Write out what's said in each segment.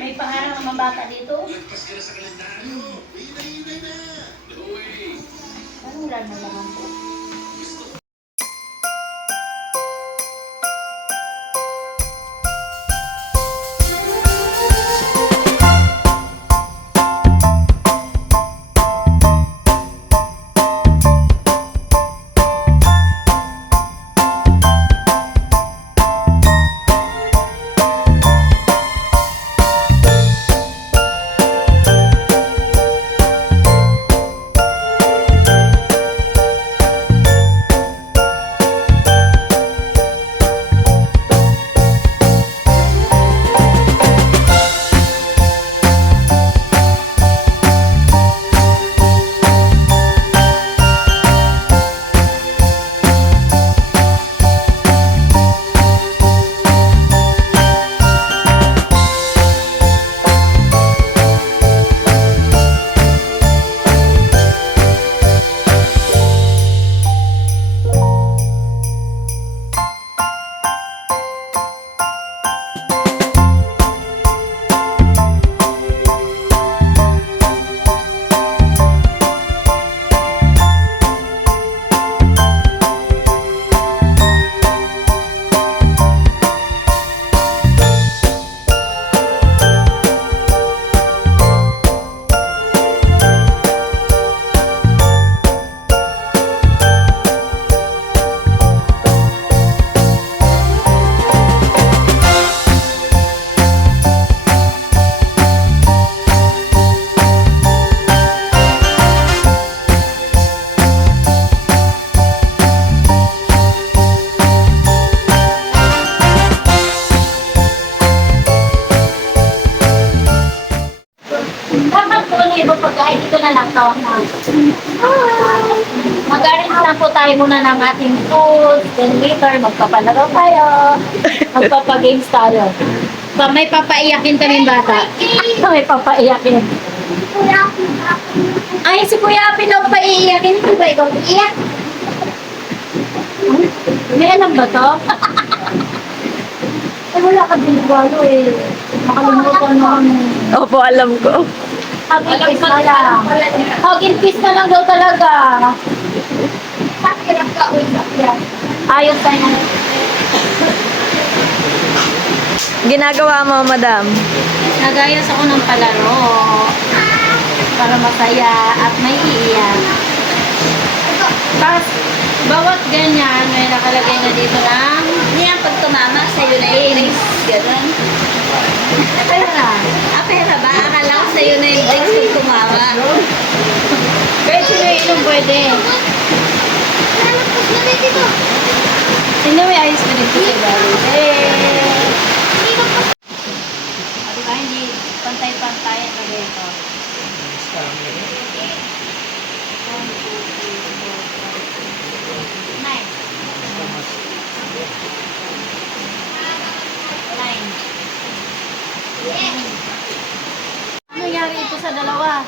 May pangarang naman bata dito. Anong ulan na naman po? na lang to. Mag-arrange lang po tayo muna ng ating food, then later magpapalaro tayo, magpapagames tayo. May papaiyakin kaming bata. May papaiyakin. Ay, si Kuya Apin paiiyakin. Ito ba ikaw? Iyak? May alam ba to? Ay, wala ka din walo eh. Makalimutan mo kami. Opo, alam ko. Hug and kiss na lang. Hug and kiss na lang daw talaga. Ayos tayo na. Ginagawa mo, madam? Nagayos ako ng palaro. Para masaya at may iiyak. Tapos, bawat ganyan, may nakalagay na dito ng Niyan, pag tumama sa'yo na yung drinks, gano'n. pera. Pera ba? Akala ko sa'yo na yung drinks pag tumama. Kahit sino yung inom pwede. Sino may ice cream ko sa ilalim? Diba, hindi pantay-pantay ang ganito. 9. Ano nangyari ito sa dalawa?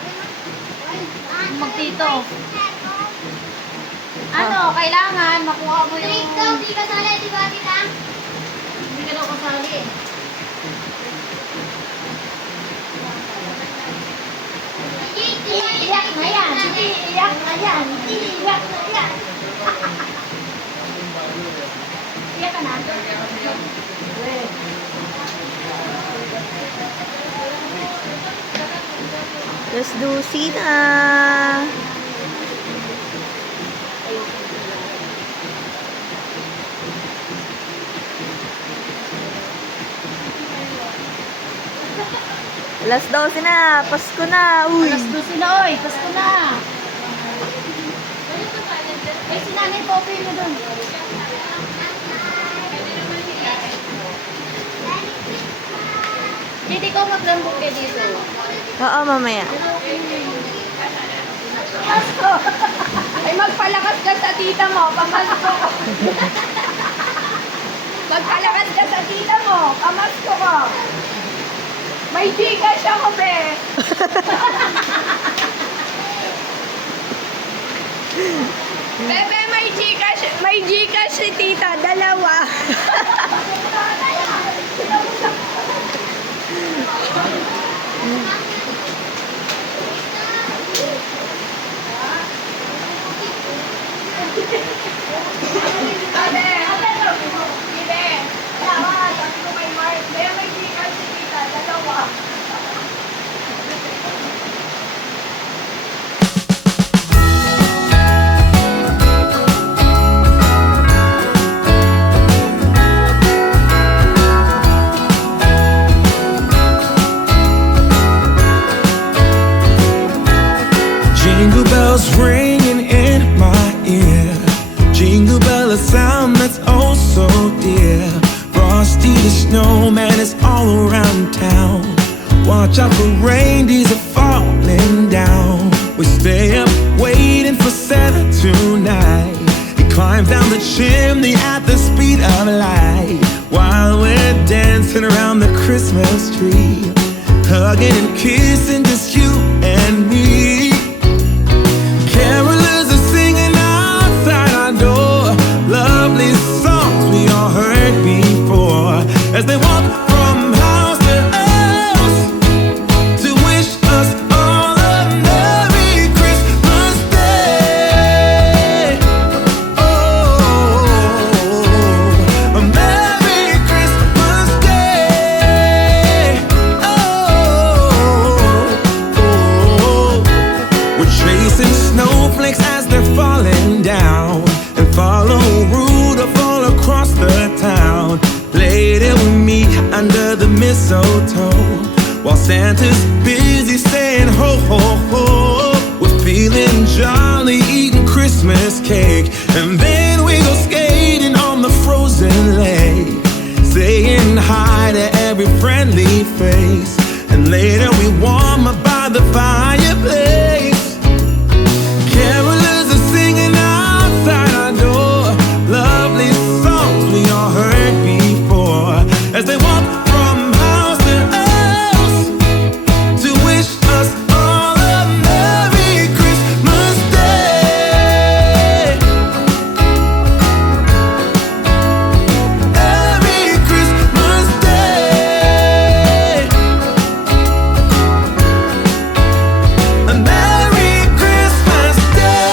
Magtito. Ano, kailangan makuha mo yung... Di ka sala, di ba, tita? Hindi ka daw kasali. Iiyak na yan. Iiyak na yan. Iiyak na yan. Iyak ka na? Let's do Sina. Alas 12 na. Pasko na. Uy. Alas 12 na, oy. Pasko na. Ay, si Nanay Poppy mo doon. Hindi ko maglambok ka dito. Oo, mamaya. Pasko! Ay, magpalakas ka sa tita mo. Pamasko ko. Magpalakas ka sa tita mo. Pamasko ko. May diga siya ko, be. Bebe, may May Gcash si tita, dalawa. Jingle bells ringing in my ear. Jingle bell, a sound that's oh so dear. Frosty the snowman is all around town. Watch out for reindeers are falling down. We stay up waiting for Santa tonight. He climbs down the chimney at the speed of light, while we're dancing around the Christmas tree, hugging and kissing just you and me. Carolers are singing outside our door, lovely songs we all heard before, as they walk from house to house to wish us all a Merry Christmas Day. Oh, a Merry Christmas Day. Oh, we're chasing snowflakes as they're falling down, and follow Rudolph all across the town. Later we meet under the mistletoe, while Santa's busy saying ho ho ho. We're feeling jolly, eating Christmas cake, and then we go skating on the frozen lake, saying hi to every friendly face, and later we warm up by the fireplace. Carolers are singing outside our door, lovely songs we all heard before, as they walk from house to house to wish us all a Merry Christmas Day. Merry Christmas Day. A Merry Christmas Day.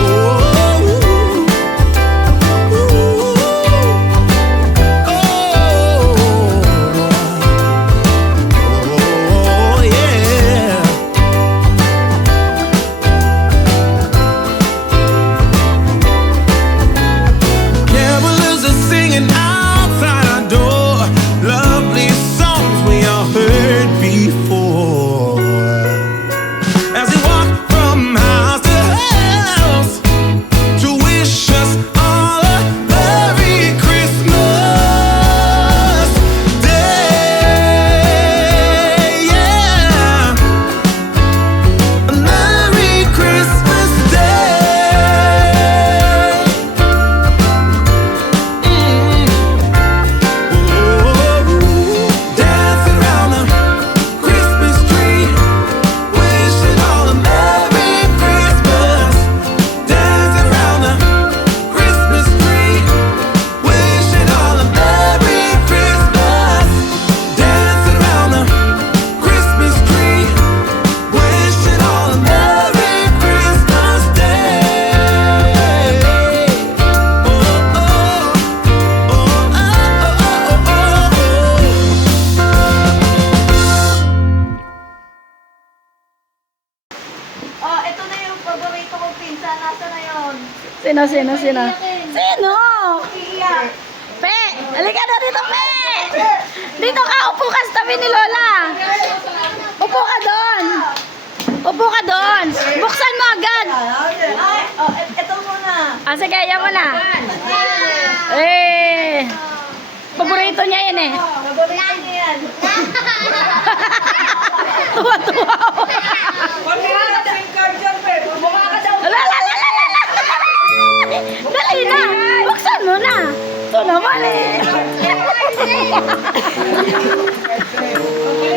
Oh, oh, yeah. Carolers are singing outside our door, lovely songs we all heard before, as we walk from house to house to wish us all a Merry Christmas Day. Yeah, a Merry Christmas Day. Dancing around the Christmas tree, wishing all a Merry Christmas. Dancing around the Christmas tree, wishing all a Merry Christmas. Dancing around the Christmas tree, wishing all a Merry Christmas Day. Oh, oh, oh, oh, oh, Oh, ito na yung paborito kong pinsa. Nasa na yun? Sino? Sino? Iiyak. Pe! Halika na dito, Pe! Dito ka! Upo ka sa tabi ni Lola! Upo ka doon! Upo ka doon! Buksan mo agad! Ay, oh, ito muna. Ah, sige, yan mo na. Eh! Paborito niya yan eh. Paborito niya yan. Tuwa-tuwa ako. Mukha ka daw. Mukha ka daw. La, la, la, la, la, la. Dali na! Buksan mo na! Ito naman eh!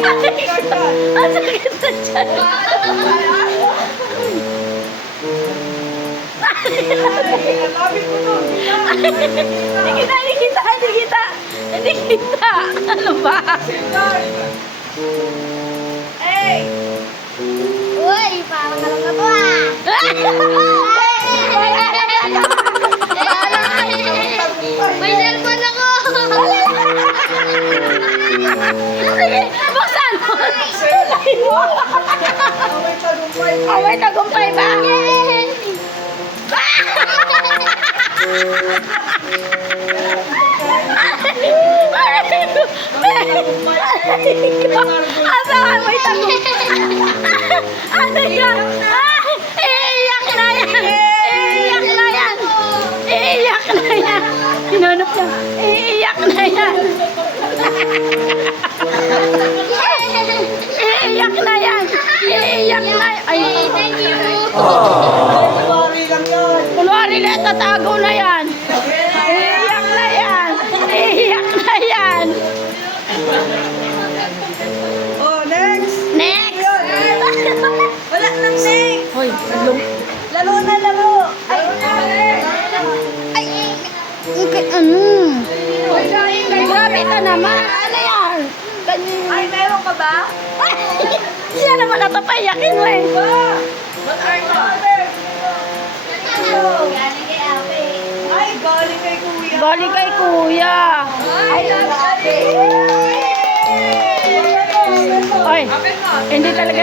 Ang sakit na dyan. Hindi kita. Ano ba? Uy, parang alam na to ah. May cellphone ako. Sige, buksan mo. Oh, may tagumpay ba? Asa ka may tagumpay? Ano yan? Iiyak na yan. Hinanap niya. Iiyak na yan. Ay, Thank you. kunwari na, tatago na yan. Iiyak na yan. Oh, next! Next. Wala nang next! Hoy, Laro na laro! Ay! Grabe ka naman. Ano yan? Ay, meron ka ba? Siya naman natapayakin mo eh. What are you other? Galing kay Ape. Ay, galing kay kuya. Bali kay kuya. Ay, ate! Oy, hindi talaga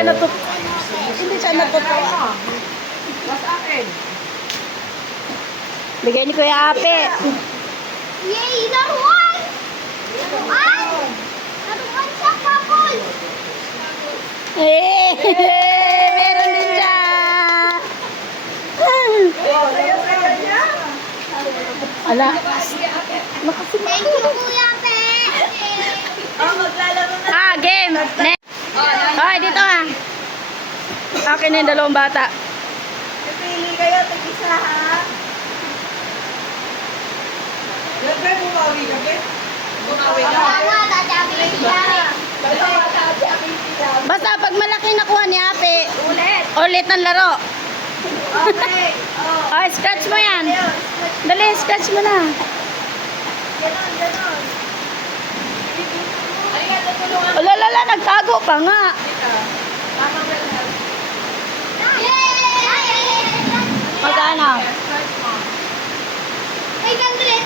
Hindi siya natutuwa. Mas akin. Bigay ni Kuya Ape. Yay, naruan! Ay! Naruan siya, kapol! Meron din siya. Oh, saya-saya niya. Ala. Thank you, Kuya Pe! Oh, maglalaro na. Game. Next. Hoy, dito ka. Akin na yung dalawang bata. Pipili kayo, tag-isa ha. Gabi, bumawi na, Ben. Bumawi na. Tawa, tatabi siya. Basta pag malaki nakuha ni Ape, ulit ng laro. Okay. Oh. Oh, scratch mo yan. Ayun. Dali, scratch mo na. Ganon, ganon. Lala, nagtago pa nga. Magkano? Ay, kandret!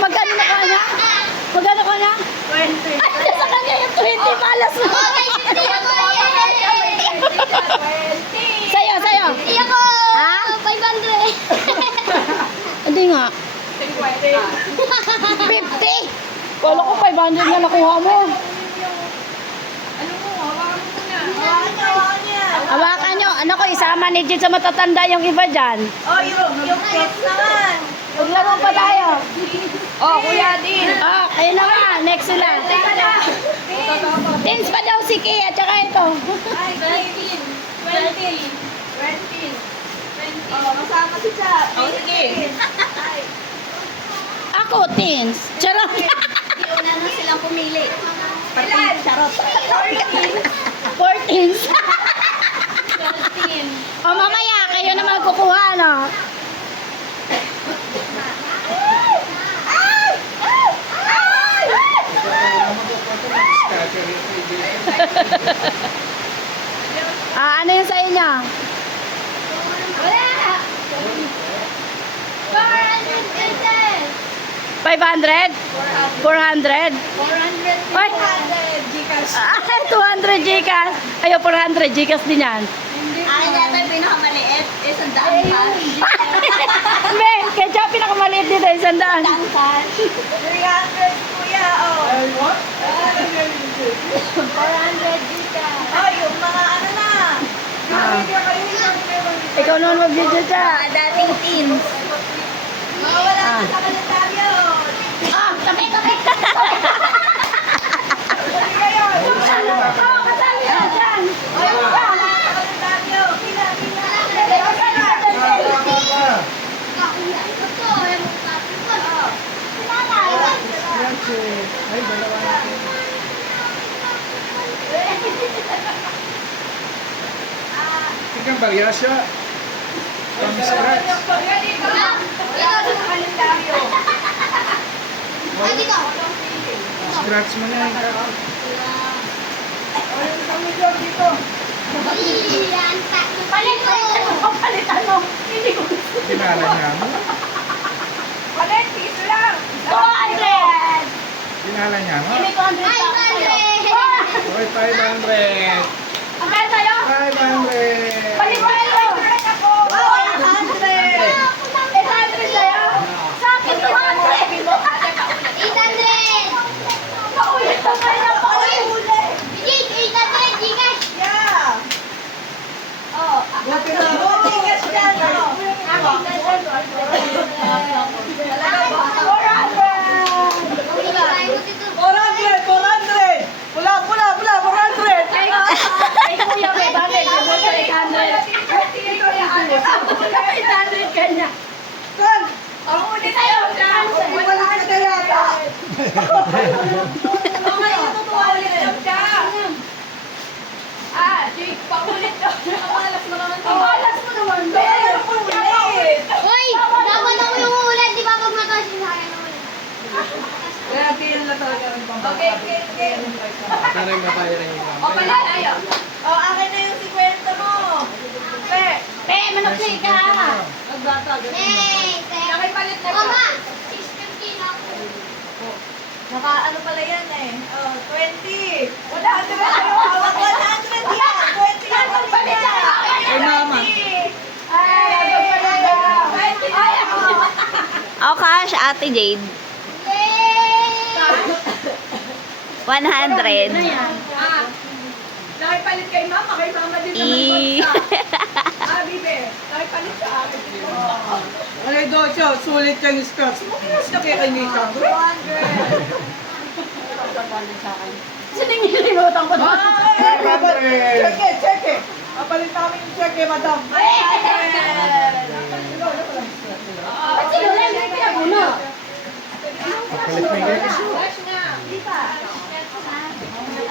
Magkano na ka niya? Magkano ka niya? 20. Ay, sa kanya yung 20 malas mo. Sa'yo. Iya ko! Ha? 500! Hindi nga. 50. Kala ko 500 na nakuha mo. Hawakan nyo. Ano ko, isama ni Jid sa matatanda yung iba dyan. Oh, yung pets naman. Maglaro pa tayo. Oh, Kuya Din. Oh, kayo naman. Next sila. Tens pa daw si Kay at saka ito. Ay, 20. Oh, masama si Chap. Oh, sige. Ay. Ako, Tens. Charot. Una na silang pumili. Ilan? Charot. 14. O mamaya, kayo na magkukuha, no? Ano yung sa inyo? Wala! 400 pesos! 500? 400? 400 Ay! 200 Gcash. 200 Gcash. Ayo, 400 Gcash din yan. Akin yata yung pinakamaliit. Sandaan cash. Be, kaya siya pinakamaliit dito, 100. Sandaan cash. 300 kuya, oh. 400 dito. Oh, yung mga ano na. Ikaw naman mag-video siya. Mga dating teens. Mga wala na sa kalendaryo. Tabi! Hindi kayo. Kasali ka dyan. Ayun pa, wala sa kalendaryo. Pila. Ikan variasya. From scratch. Scratch mo na yung Palitan mo. Hindi ko. kinala niya mo. 200! Kinala niya mo. May 200 tayo. Okay, 500. Ang kaya tayo? 500. Palitan mo. 100! 800 tayo? Sa akin, 200! Paulit na kayo na paulit! Buti na. Buti ka dyan. Pula, 400. Kay Kuya may 100, may bulsa 800 kanya. Son, Ang ulit tayo, wala ka na yata. Paulit ka. Ang malas mo naman. Pero kung ulit. Grabe yan na talaga ng pambahay. Okay. Sana yung mabayaran yung O, pala tayo. Akin na yung 50 mo. Pe, manok siya ka. Nakipalit na ka. Naka ano pala yan eh. 20. 100 tayo. Hawak 100 yan. 20 yan. Palit na ka. Ay, mama. Ay, Ako cash, Ate Jade. 100. Nakipalit kay mama din I... Bibe, nakipalit sa akin. Alay do siya, sulit yung scratch. Makinas na kaya kay Nika. 200. Sino yung nilimutan ko doon? Check. Papalit namin yung check madam. Ba't sino lang yung pinaguno? Papalit mo yung guys.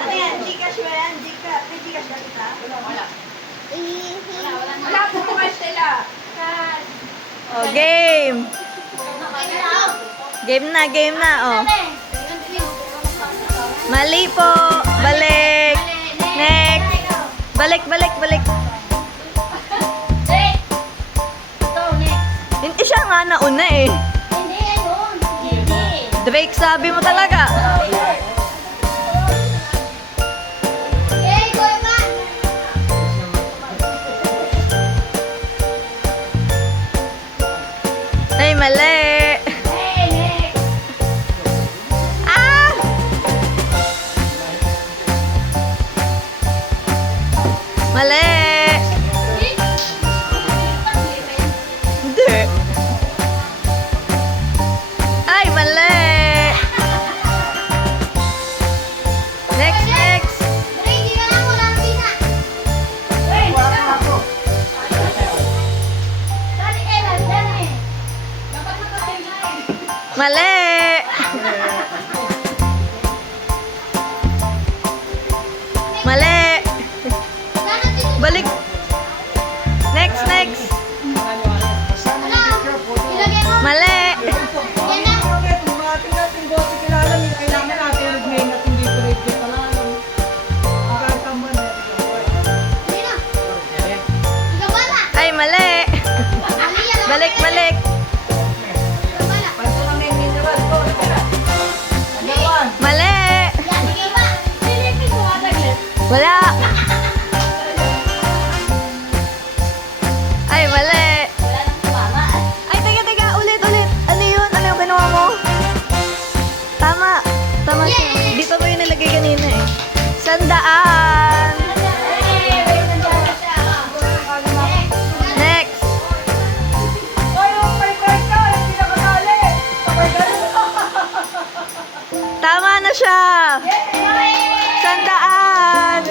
Ano yan? Gcash ba yan? May Gcash ba kita? Wala po mga sila. Oh, game. Game na, oh. Mali po. Balik. Next. Balik. Ito, next. Hindi siya nga nauna eh. Hindi, doon. Hindi. Drake, sabi mo talaga. Ay, mali. Ah! Mali. Hindi. Ay, mali. Next. Mali. Mali. Balik. Next. Mali. Mga ating bote kilala, kailangan natin nag-main at hindi ko rin kita lang. Ang tamban Ay, mali. Balik. Panto kami yung mineral ko. Agawan. Mali. Wala. Ay, mali. Ay, teka. Ulit. Ano yun? Ano yung ginawa mo? Tama siya. Dito mo yung nilagay kanina eh. 100. Next. Oy, yung may ka, hindi nakatali. Sabay ganun. Tama na siya. 100.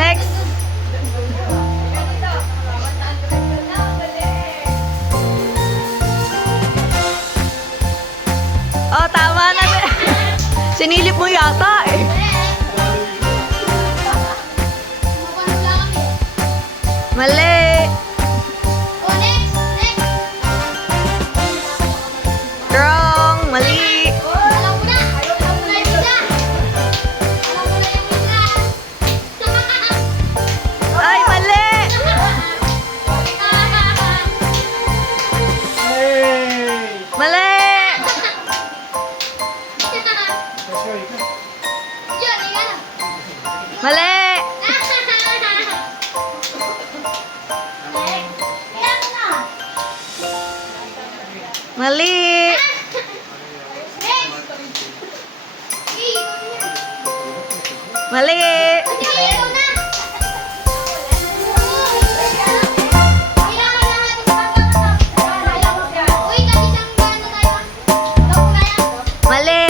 Next. Oh, tama na. Sinilip mo yata eh. Mali! Mali! Mali! Mali!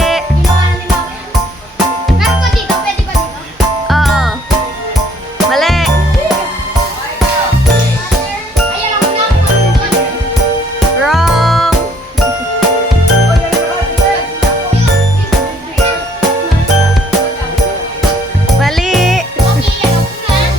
Oo. Mali! Wrong! Mali! Mali! Ano ba yan?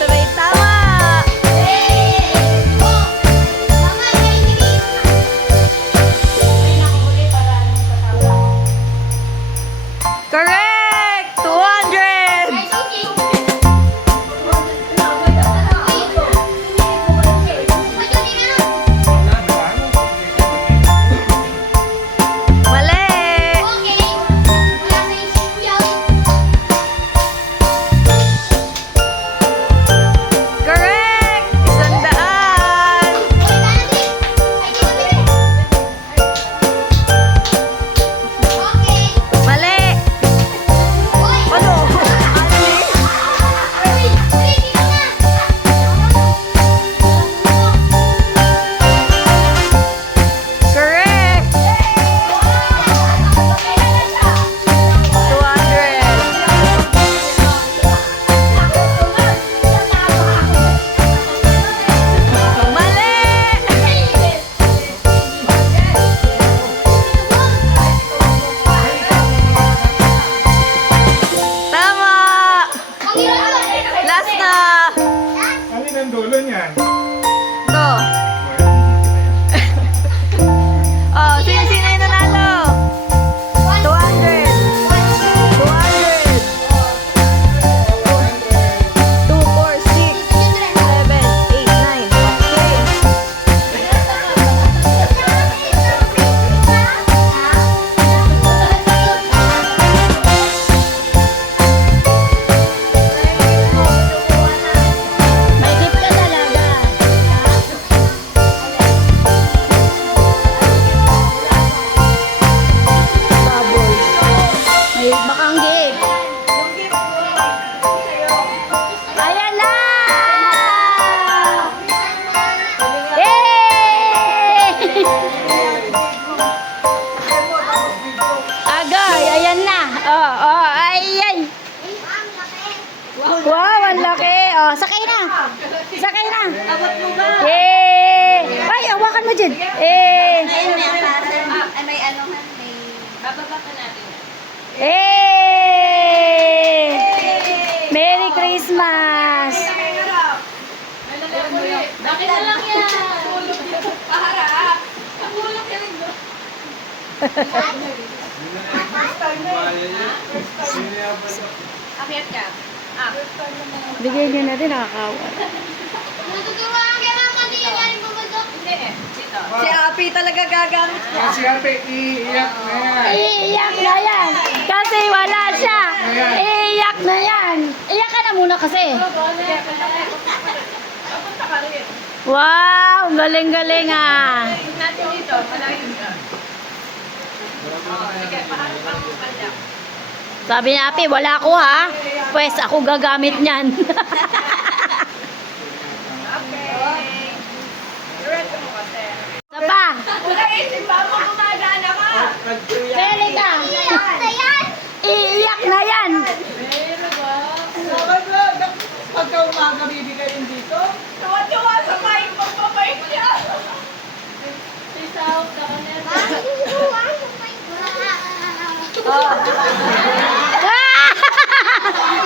Gatorade? Tama! Correct! 200! Mali! Correct! 100! Mali! Ano? Ali? Correct! 200! Mali! Tama! Last na! Ano yung dulo niyan? Ito. Oh, sino yung nanalo? 200! 200! 2, 4, 6, 7, 8, 9, 10. May gift ka talaga. Bubbles. May bakang gift. Ayan na! Yay! Agay, ayan na. Oh, oh, ayan. Wow, ang laki. Oh, sakay na. Sakay na. Yay! Ay, hawakan mo dyan. Eh. Hey! Merry Christmas! Bakit na lang yan? Akyat ka. Bigay niyo na din, nakakawa. Si Api talaga gagamit. Kasi ate, iiyak na yan. Iiyak na yan! Kasi wala siya! Iiyak na yan! Iyak ka na muna kasi! Wow! Galing-galing ah! Sabi ni Api, wala ako ha? Pues ako gagamit niyan. Isa pa! Pwede ka! Iiyak na yan! Pagka umaga bibigay dito,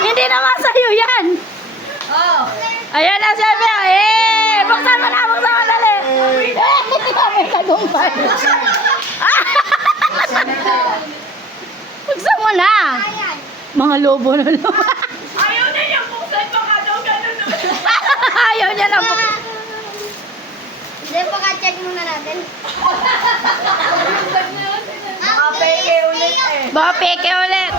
Hindi naman sa'yo yan! Ayan na sabi! Eh! Buksan mo na! Buksan mo dali! Eh! May tagumpay! Buksan mo na! Mga lobo na lobo. Ayaw na niya buksan, baka daw ganun. Ayaw niya na po. Hindi, paka-check muna natin. Baka peke ulit eh. Baka peke ulit.